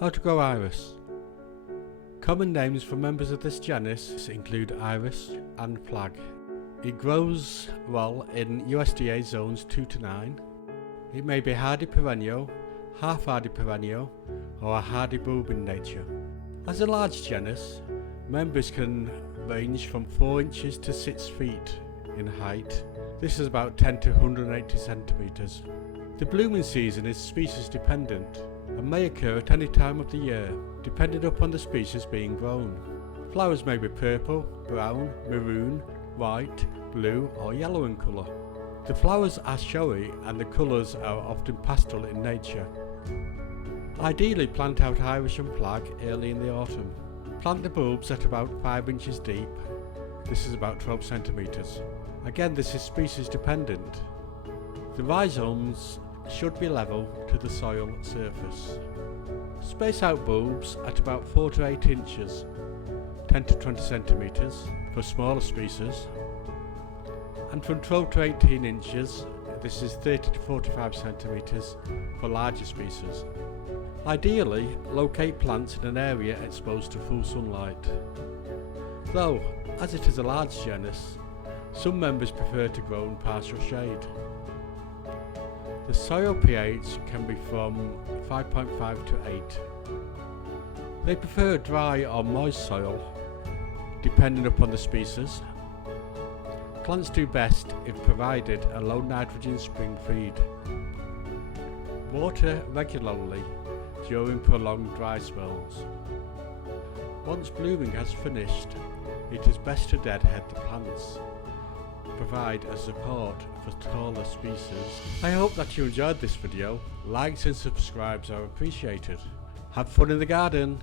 How to grow iris. Common names for members of this genus include iris and flag. It grows well in USDA zones 2 to 9. It may be hardy perennial, half hardy perennial, or a hardy bulb in nature. As a large genus, members can range from 4 inches to 6 feet in height. This is about 10 to 180 centimeters. The blooming season is species dependent and may occur at any time of the year, depending upon the species being grown. Flowers may be purple, brown, maroon, white, blue or yellow in colour. The flowers are showy and the colours are often pastel in nature. Ideally plant out iris and flag early in the autumn. Plant the bulbs at about 5 inches deep. This is about 12 centimeters. Again, this is species dependent. The rhizomes should be level to the soil surface. Space out bulbs at about 4 to 8 inches, 10 to 20 centimeters for smaller species, and from 12 to 18 inches, this is 30 to 45 centimeters for larger species. Ideally, locate plants in an area exposed to full sunlight. Though, as it is a large genus, some members prefer to grow in partial shade. The soil pH can be from 5.5 to 8. They prefer dry or moist soil, depending upon the species. Plants do best if provided a low nitrogen spring feed. Water regularly during prolonged dry spells. Once blooming has finished, it is best to deadhead the plants. Provide a support for taller species. I hope that you enjoyed this video. Likes and subscribes are appreciated. Have fun in the garden!